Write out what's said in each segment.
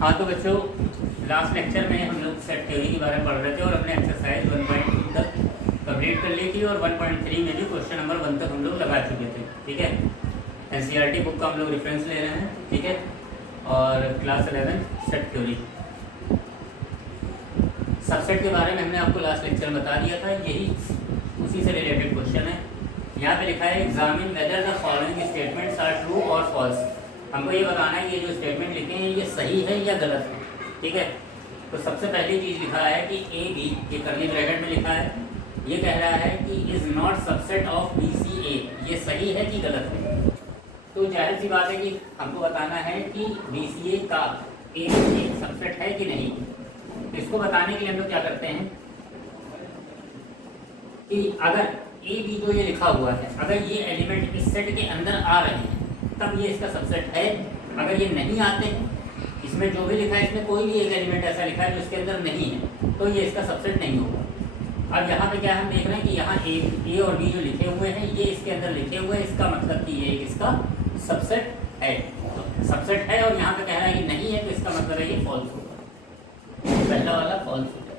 हाँ तो बच्चों, लास्ट लेक्चर में हम लोग सेट थ्योरी के बारे में पढ़ रहे थे और अपने एक्सरसाइज 1.2 तक कंप्लीट कर ली थी और 1.3 में भी क्वेश्चन नंबर 1 तक हम लोग लगा चुके थे। ठीक है, एनसीईआरटी बुक का हम लोग रेफरेंस ले रहे हैं। ठीक है, और क्लास 11 सेट थ्योरी। सबसेट के बारे में हमने आपको लास्ट लेक्चर में बता दिया था, यही उसी से रिलेटेड क्वेश्चन है। यहाँ पे लिखा है examine whether the following statements are true और फॉल्स। हमको ये बताना है कि ये जो स्टेटमेंट लिखे हैं ये सही है या गलत है। ठीक है, तो सबसे पहली चीज़ लिखा है कि ए बी, ये कर्ली ब्रैकेट में लिखा है, ये कह रहा है कि is not subset of B C A. ये सही है कि गलत है? तो जाहिर सी बात है कि हमको बताना है कि बी सी ए का ए एक सबसेट है कि नहीं। तो इसको बताने के लिए हम लोग क्या करते हैं कि अगर ए बी जो ये लिखा हुआ है, अगर ये एलिमेंट इस सेट के अंदर आ रहे हैं तब ये इसका सबसेट है। अगर ये नहीं आते हैं, इसमें जो भी लिखा है इसमें कोई भी एक एलिमेंट ऐसा लिखा है जो इसके अंदर नहीं है, तो ये इसका सबसेट नहीं होगा। अब यहाँ पे क्या हम देख रहे हैं कि यहाँ ए और बी जो लिखे हुए हैं ये इसके अंदर लिखे हुए हैं, इसका मतलब कि ये इसका सबसेट है। तो सबसेट है और यहाँ पे कह रहा है कि नहीं है, तो इसका मतलब है ये फॉल्स होगा। पहला वाला फॉल्स होगा।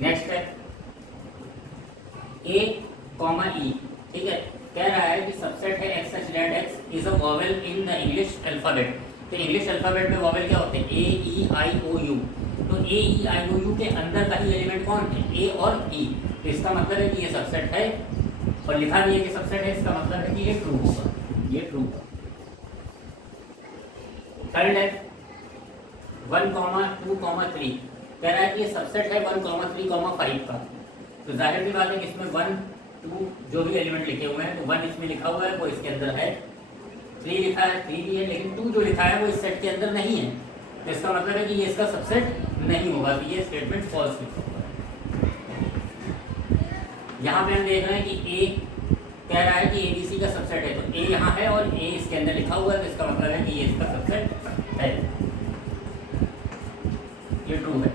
नेक्स्ट है ए कॉमा ई। ठीक है, कह रहा है कि सबसेट है x such that x is a vowel in the English alphabet. तो इंग्लिश अल्फाबेट में वॉवेल क्या होते हैं? ए ई आई ओ यू। तो ए ई आई ओ यू के अंदर का ही एलिमेंट कौन है? ए और ई। तो इसका मतलब है कि ये सबसेट है और लिखा भी है कि सबसेट है, इसका मतलब है कि ये ट्रू होगा। ये ट्रू होगा। थर्ड है 1,2,3। कह रहा है कि ये सबसेट है 1,3,5 का। तो जाहिर सी बात है कि इसमें 1 2 जो भी एलिमेंट लिखे हुए हैं, तो 1 इसमें लिखा हुआ है वो इसके अंदर है, 3 लिखा है 3 भी है, लेकिन 2 जो लिखा है वो इस सेट के अंदर नहीं है। तो इसका मतलब है कि ये इसका सबसेट नहीं होगा, तो ये स्टेटमेंट फॉल्स है। यहाँ पे हम देख रहे हैं कि ए कह रहा है कि ए बी सी का सबसेट है, तो ए यहाँ है और ए इसके अंदर लिखा हुआ है, तो इसका मतलब है कि ये इसका सबसेट है, ये ट्रू है।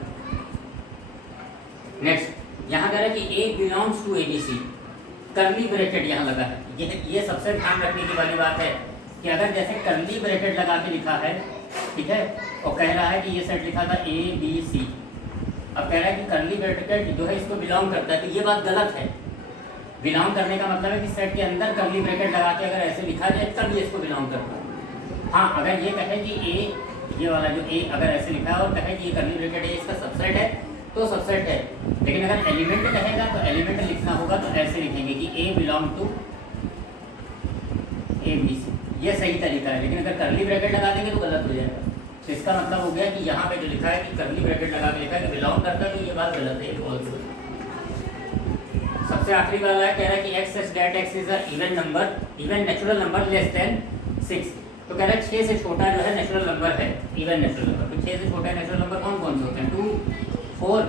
नेक्स्ट यहाँ कह रहा है कि A belongs to A B C. Curly bracket यहाँ लगा है, ये सबसे ध्यान रखने की वाली बात है कि अगर जैसे कर्ली ब्रैकेट लगा के लिखा है, ठीक है, और कह रहा है कि ये सेट लिखा था ए बी सी, अब कह रहा है कि कर्ली ब्रैकेट जो है इसको बिलोंग करता है, तो ये बात गलत है। बिलोंग करने का मतलब है कि सेट के अंदर कर्ली ब्रैकेट लगा के अगर ऐसे लिखा जाए तब ये इसको बिलोंग करता है। हाँ, अगर ये कहे कि ए, ये वाला जो ए अगर ऐसे लिखा है और कहे कि ये कर्ली ब्रैकेट है इसका सबसेट है, तो सबसेट है। लेकिन अगर एलिमेंट कहेगा तो एलिमेंट लिखना होगा, तो ऐसे लिखेंगे कि A belong to A B C, ये सही तरीका है। लेकिन अगर कर्ली ब्रैकेट लगा देंगे तो गलत हो जाएगा। तो इसका मतलब हो गया कि यहाँ पे जो लिखा है कि कर्ली ब्रैकेट लगा के लिखा है कि बिलोंग करता है, तो ये बात गलत है, फॉल्स है। सबसे आखिरी वाला है, कह रहा है कि x such that x is a even number, even natural number less than 6। तो कह रहा है 6 से छोटा जो है नेचुरल नंबर है, इवन नेचुरल नंबर। तो 6 से छोटा नेचुरल नंबर कौन कौन से होते हैं? 2 4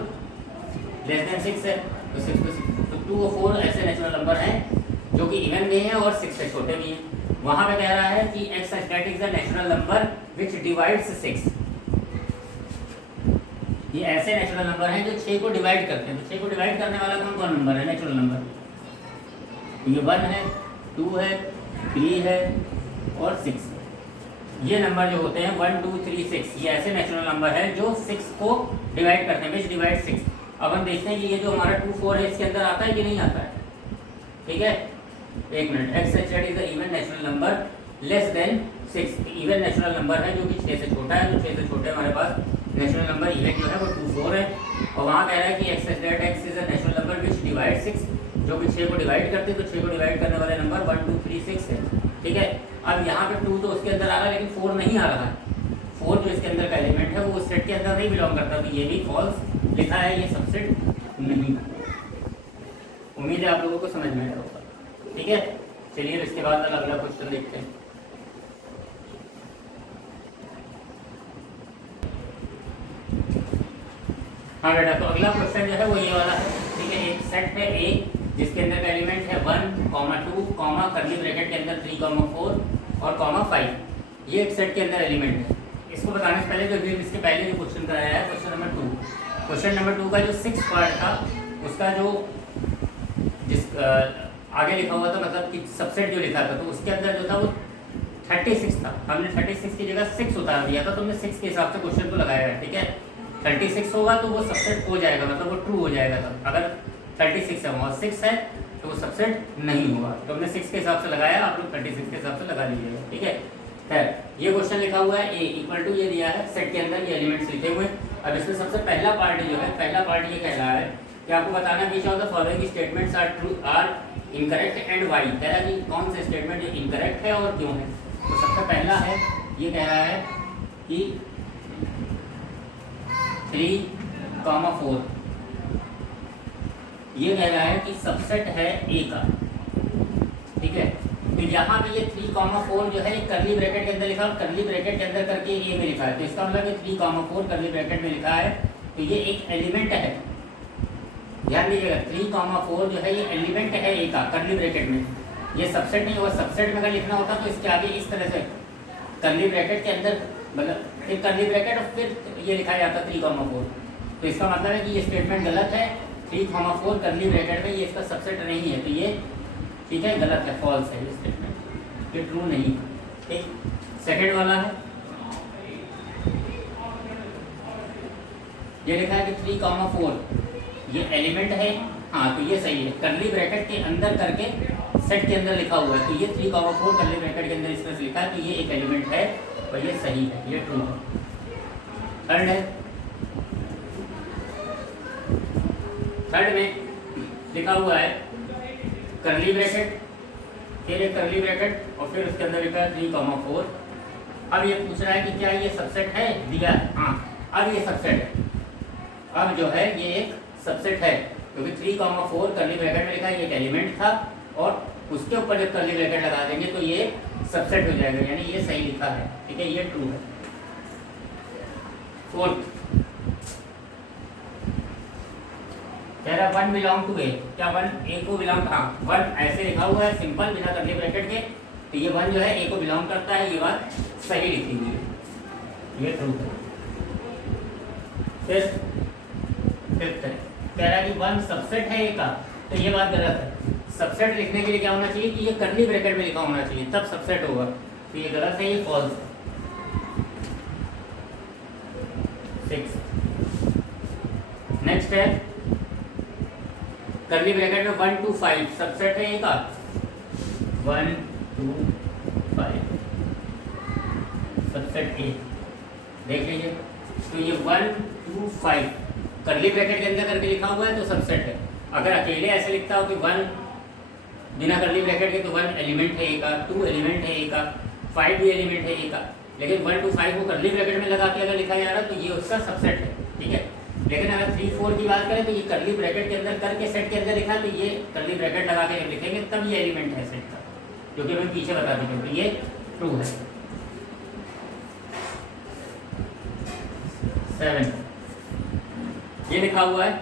लेस देन 6 है, तो 6 तो 2 और 4 ऐसे नेचुरल नंबर हैं जो कि इवन भी हैं और 6 से छोटे भी हैं। वहाँ पे कह रहा है कि x such that is a natural number which divides 6। ये ऐसे नेचुरल नंबर हैं जो 6 को डिवाइड करते हैं। तो 6 को डिवाइड करने वाला कौन कौन नंबर है? Natural number. ये 1 है, 2 है, 3 है और 6 है। ये नंबर जो होते हैं 1 2 3 6, ये ऐसे नेचुरल नंबर है जो 6 को डिवाइड करते हैं, विच डिवाइड 6। अब हम देखते हैं कि ये जो हमारा 2 4 है इसके अंदर आता है कि नहीं आता है। ठीक है, एक minute. X such that is a even natural number less than 6। Even natural number है जो कि 6 से छोटा है, तो 6 से छोटे हमारे पास नेचुरल नंबर इवन जो है वो 2 4 है। और वहाँ कह रहा है कि x such that x is a natural number which divide 6, जो कि 6 को डिवाइड करते हैं, तो 6 को डिवाइड करने वाले नंबर 1 2 3 6 है। ठीक है, अब यहाँ पे 2 तो उसके अंदर आ रहा है लेकिन 4 नहीं आ रहा है। 4 जो इसके अंदर का एलिमेंट है वो उस सेट के अंदर नहीं बिलोंग करता, तो ये भी फॉल्स लिखा है, ये सबसेट नहीं। उम्मीद है आप लोगों को समझ में आया होगा। ठीक है, चलिए इसके बाद अगला क्वेश्चन देखते हैं। हाँ बेटा, तो अगला क्वेश्चन जो है वो ये वाला है। ठीक है, एक सेट है ए जिसके अंदर का एलिमेंट है 1, 2, कर्ली ब्रैकेट के अंदर 3, 4 और 5। ये एक सेट के अंदर एलिमेंट है। इसको बताने से पहले जो इसके पहले जो क्वेश्चन कराया है, क्वेश्चन नंबर 2। क्वेश्चन नंबर 2 का जो 6 पार्ट था उसका जो आगे लिखा हुआ था, मतलब कि सबसेट जो लिखा था, तो उसके अंदर जो था वो 36 था, हमने 36 की जगह 6 उतार दिया था, तुमने 6 के हिसाब से क्वेश्चन को लगाया है, ठीक है। 36 होगा तो वो सबसेट हो जाएगा, मतलब वो ट्रू हो जाएगा। तब अगर 36 है और 6 है तो वो सबसेट नहीं होगा। तो हमने 6 के हिसाब से लगाया, आप लोग 36 के हिसाब से लगा लीजिएगा, ठीक है। खैर, ये क्वेश्चन लिखा हुआ है a इक्वल टू, ये दिया है सेट के अंदर ये एलिमेंट्स लिखे हुए। अब इसमें सबसे पहला पार्ट जो है, पहला पार्ट ये कह रहा है कि आपको बताना है which of the following statements are true or incorrect and why. कह रहा है कि कौन से स्टेटमेंट जो इनकरेक्ट है और क्यों है। तो सबसे पहला है, ये कह रहा है कि 3,4 ये कह रहा है कि सबसेट है ए का, ठीक है। तो यहाँ पे ये 3,4 जो है ये करली ब्रैकेट के अंदर लिखा है, करली ब्रैकेट के अंदर करके ए में लिखा है, तो इसका मतलब ये 3,4 करली ब्रैकेट में लिखा है, तो ये एक एलिमेंट है। ध्यान दीजिएगा, 3,4 जो है ये एलिमेंट है ए का करली ब्रैकेट में, ये सबसेट नहीं होगा। सबसेट में अगर लिखना होता तो इसके आगे इस तरह से करली ब्रैकेट के अंदर, मतलब फिर करली ब्रैकेट और फिर ये लिखा जाता 3,4। तो इसका मतलब है कि ये स्टेटमेंट गलत है, 3,4 करली ब्रैकेट में ये इसका सबसेट नहीं है, तो ये ठीक है गलत है, फॉल्स है ये स्टेटमेंट, ये ट्रू नहीं है, ठीक। सेकेंड वाला है, ये लिखा है कि 3,4 ये एलिमेंट है, हाँ तो ये सही है, करली ब्रैकेट के अंदर करके सेट के अंदर लिखा हुआ है, तो ये 3,4 करली ब्रैकेट के अंदर इस तरह से लिखा है, तो ये एक एलिमेंट है और ये सही है, ये ट्रू है। थर्ड है, थर्ड में लिखा हुआ है करली ब्रैकेट, फिर एक करली ब्रैकेट और फिर उसके अंदर लिखा है 3,4। अब ये पूछ रहा है कि क्या ये सबसेट है, दिया है, हाँ अब ये सबसेट है, अब जो है ये एक सबसेट है, क्योंकि 3,4 करली ब्रैकेट में लिखा है, ये एक एलिमेंट था और उसके ऊपर जब करली ब्रैकेट लगा देंगे तो ये सबसेट हो जाएगा, यानी ये सही लिखा है, ठीक है, ये ट्रू है। फोर्थ कह रहा 1 बिलोंग टू ए, क्या 1 ए को बिलोंग, हाँ 1 ऐसे लिखा हुआ है सिंपल बिना करली ब्रैकेट के, तो ये 1 जो है ए को बिलोंग करता है, ये बात सही लिखी हुई है, ये ट्रू है। फिर फिफ्थ है, कह रहा है कि 1 सबसेट है ए का, तो ये बात गलत है। सबसेट लिखने के लिए क्या होना चाहिए कि ये करली ब्रैकेट में लिखा होना चाहिए, तब सबसेट होगा, तो ये गलत है, ये फॉल्स है। 6 नेक्स्ट है, करली ब्रैकेट में 1 to 5 सबसेट है ए का, 1 to 5 सबसेट ए, देख लीजिए, तो ये 1 to 5 करली ब्रैकेट के अंदर करके लिखा हुआ है तो सबसेट है। अगर अकेले ऐसे लिखता हो कि 1 बिना करली ब्रैकेट के, तो 1 एलिमेंट है ए का, 2 एलिमेंट है ए का, 5 भी एलिमेंट है ए का, लेकिन 1 to 5 को करली ब्रैकेट में लगा के अगर लिखा जा रहा है तो ये उसका सबसेट है, ठीक है। लेकिन अगर 3, 4 की बात करें तो ये करली ब्रैकेट के अंदर करके सेट के अंदर लिखा है, तो ये करली ब्रैकेट लगा के लिखेंगे तब ये एलिमेंट है सेट का, क्योंकि मैं पीछे बता चुका हूँ, तो ये ट्रू है। 7 ये लिखा हुआ है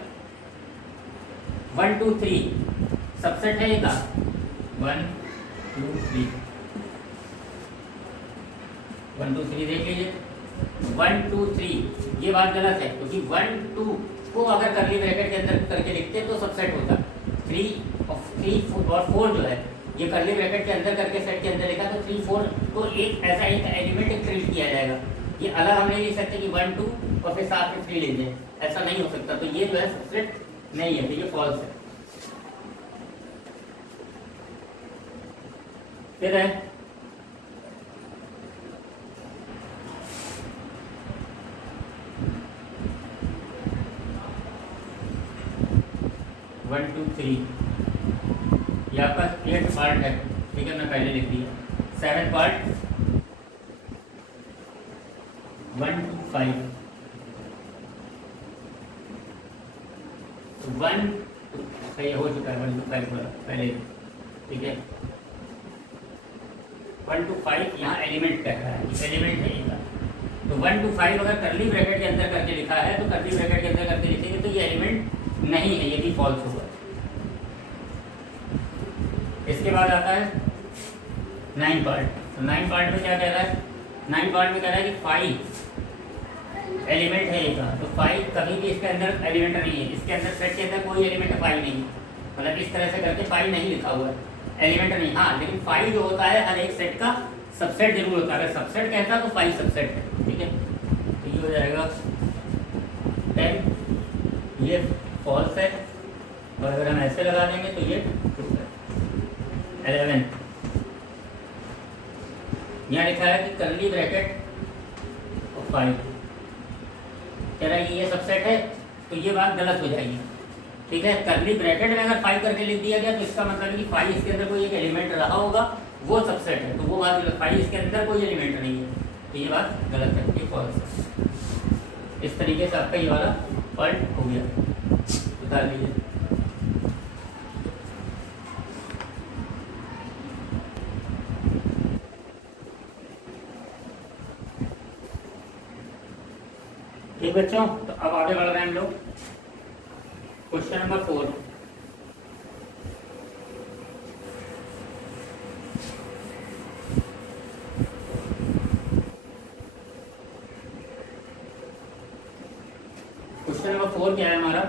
1 to 3 सबसेट है ए का, 1 2 3 1 2 3 देख लीजिए, 1 2 3 ये बात गलत है, क्योंकि 1 2 को अगर करली ब्रैकेट के अंदर करके लिखते तो सबसेट होता। 3 और 4 जो है ये करली ब्रैकेट के अंदर करके सेट के अंदर लिखा, तो 3 4 को एक ऐसा एक एलिमेंट ट्रीट किया जाएगा, ये अलग हम नहीं लिख सकते कि 1 2 और फिर साथ में 3 लीजिए, ऐसा नहीं हो सकता, तो ये जो है सबसेट नहीं है, तो ये फॉल्स है। फिर है 1 2 3 ये आपका 8 पार्ट है, ठीक है, मैं पहले लिख दिया। 7 पार्ट 1 to 5 1 सही हो चुका है, 1 to 5 पहले, ठीक है। 1 to 5 यहाँ एलिमेंट कह रहा है, एलिमेंट है इनका, तो 1 to 5 अगर करली ब्रैकेट के अंदर करके लिखा है तो करली ब्रैकेट के अंदर करके लिखेंगे तो ये एलिमेंट नहीं है, ये भी फॉल्स होगा। इसके बाद आता है 9 पार्ट, तो 9 पार्ट में क्या कह रहा है, 9 पार्ट में कह रहा है कि 5 एलिमेंट है एक, तो 5 कभी भी इसके अंदर एलिमेंट नहीं है, इसके अंदर सेट के अंदर कोई एलिमेंट 5 नहीं है, मतलब इस तरह से करके 5 नहीं लिखा हुआ है, एलिमेंट नहीं। हाँ लेकिन 5 जो होता है हर एक सेट का सबसेट जरूर होता है, अगर सबसेट कहता तो 5 सबसेट है, ठीक है। तो ये हो जाएगा 10, ये फॉल्स है, और अगर हम ऐसे लगा देंगे तो ये ट्रू है। 11 यहाँ लिखा है कि कर्ली ब्रैकेट और 5 कह रहा है कि ये सबसेट है, तो ये बात गलत हो जाएगी, ठीक है। कर्ली ब्रैकेट में अगर 5 करके लिख दिया गया तो इसका मतलब है कि 5 इसके अंदर कोई एक एलिमेंट रहा होगा, वो सबसेट है, तो वो बात गलत, 5 इसके अंदर कोई एलिमेंट नहीं है, तो ये बात गलत है, ये फॉल्स है। इस तरीके से आपका ये वाला पॉइंट हो गया, बता लीजिए। ठीक बच्चों, तो अब आगे बढ़ रहे हैं हम लोग क्वेश्चन नंबर 4। क्वेश्चन नंबर 4 क्या है हमारा,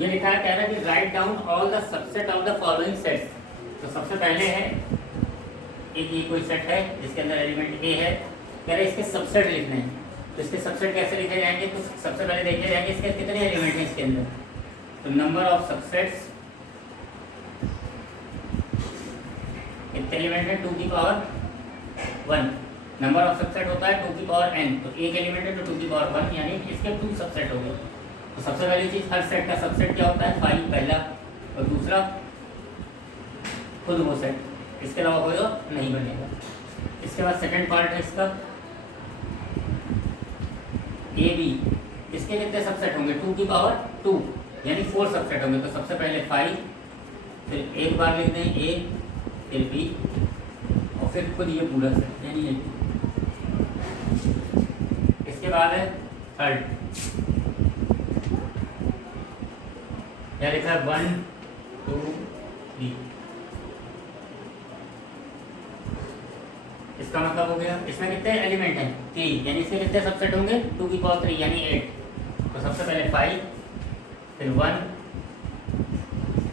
ये लिखा है, कह रहा है कि write down all the subset of the following sets. तो सबसे पहले है एक ये कोई सेट है जिसके अंदर एलिमेंट ए है, कह रहे हैं इसके सबसेट लिखने हैं। तो इसके सबसेट कैसे लिखे जाएंगे, तो सबसे पहले देखे जाएंगे इसके कितने एलिमेंट हैं इसके अंदर। तो नंबर ऑफ सबसेट्स, कितने एलिमेंट है, 2 की पावर 1। नंबर ऑफ सबसेट होता है 2 की पावर n, तो एक एलिमेंट है तो 2 की पावर 1, यानी इसके 2 सबसेट हो गए। तो सबसे पहली चीज़, हर सेट का सबसेट क्या होता है, 5 पहला, और दूसरा खुद वो सेट, इसके अलावा कोई और नहीं बनेगा। इसके बाद सेकंड पार्ट है इसका ए बी, इसके कितने सबसेट होंगे, 2 की पावर 2, यानी 4 सबसेट होंगे। तो सबसे पहले 5, फिर एक बार लिख दें ए, फिर बी, और फिर खुद ये पूरा सेट, यानी ये। इसके बाद है थर्ड, क्या लिखा है, 1 2 3। इसका मतलब हो गया, इसमें कितने एलिमेंट हैं, 3, यानी इसके कितने सबसेट होंगे, 2 की पावर 3, यानी 8। तो सबसे पहले 5, फिर 1,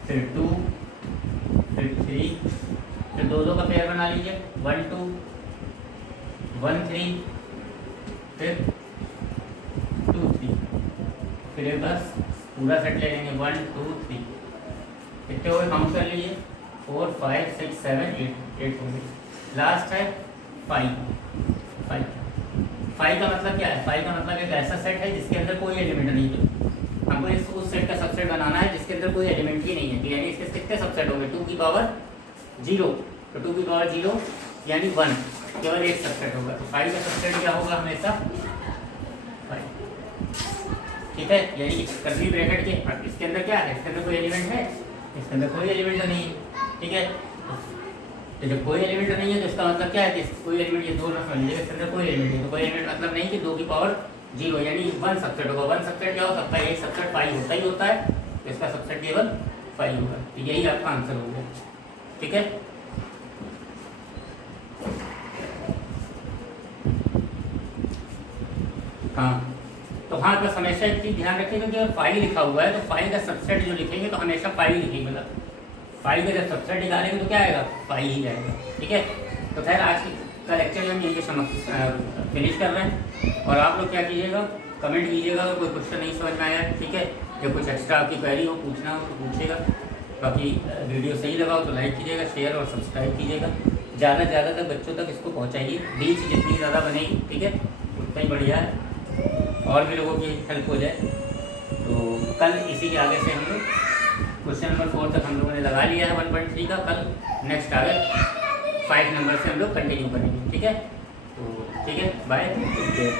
फिर 2, फिर 3, फिर दो का पेयर बना लीजिए, 1 2 1 3, फिर 2 3, फिर एक बस पूरा सेट ले लेंगे, 1 2 3। कितने हो गए, काउंट कर लीजिए, 4 5 6 7 8 हो गए। लास्ट है 5 का मतलब क्या है, 5 का मतलब एक ऐसा सेट है जिसके अंदर कोई एलिमेंट नहीं है। हमको उस सेट का सबसेट बनाना है जिसके अंदर कोई एलिमेंट ही नहीं है, तो यानी इसके कितने सबसेट होंगे, 2 की पावर 0। तो 2 की पावर 0 यानी 1, केवल एक सबसेट होगा। तो 5 का सबसेट क्या होगा, हमेशा 5, ठीक है। यानी कर्ली ब्रैकेट के इसके अंदर क्या है, इसके अंदर कोई एलिमेंट है, इसके अंदर कोई एलिमेंट नहीं है, ठीक है। तो जब कोई एलिमेंट नहीं है तो इसका मतलब क्या है कि कोई एलिमेंट, ये 2 समझ लीजिए, इसके अंदर कोई एलिमेंट नहीं, तो कोई एलिमेंट मतलब नहीं कि 2 की पावर 0, यानी 1 सबसेट होगा। 1 सबसेट क्या हो सकता है, एक सबसेट 5 होता ही होता है, तो इसका सबसेट केवल 5 होगा। तो यही आपका आंसर हो गया, ठीक है। हाँ, तो हाँ बस हमेशा एक चीज़ ध्यान रखिएगा कि अगर 5 लिखा हुआ है तो 5 का सबसेट जो लिखेंगे तो हमेशा 5 लिखेंगे, मतलब 5 का जब सबसेट निकालेंगे तो क्या आएगा, 5 ही आएगा, ठीक है। तो खैर आज का लेक्चर हम यही फिनिश कर रहे हैं, और आप लोग क्या कीजिएगा, कमेंट कीजिएगा अगर कोई क्वेश्चन नहीं समझ में आया, ठीक है। या कुछ एक्स्ट्रा आपकी क्वेरी हो, पूछना हो तो पूछिएगा। बाकी वीडियो सही लगा हो तो लाइक कीजिएगा, शेयर और सब्सक्राइब कीजिएगा। ज़्यादा से ज़्यादा तक बच्चों तक इसको पहुँचाइए, रीच जितनी ज़्यादा बनेगी, ठीक है, उतना ही बढ़िया है, और भी लोगों की हेल्प हो जाए। तो कल इसी के आगे से हम लोग क्वेश्चन नंबर 4 तक हम लोगों ने लगा लिया है 1.3 का। कल नेक्स्ट आगे 5 नंबर से हम लोग कंटिन्यू करेंगे, ठीक है। तो ठीक है, बाय, टेक केयर।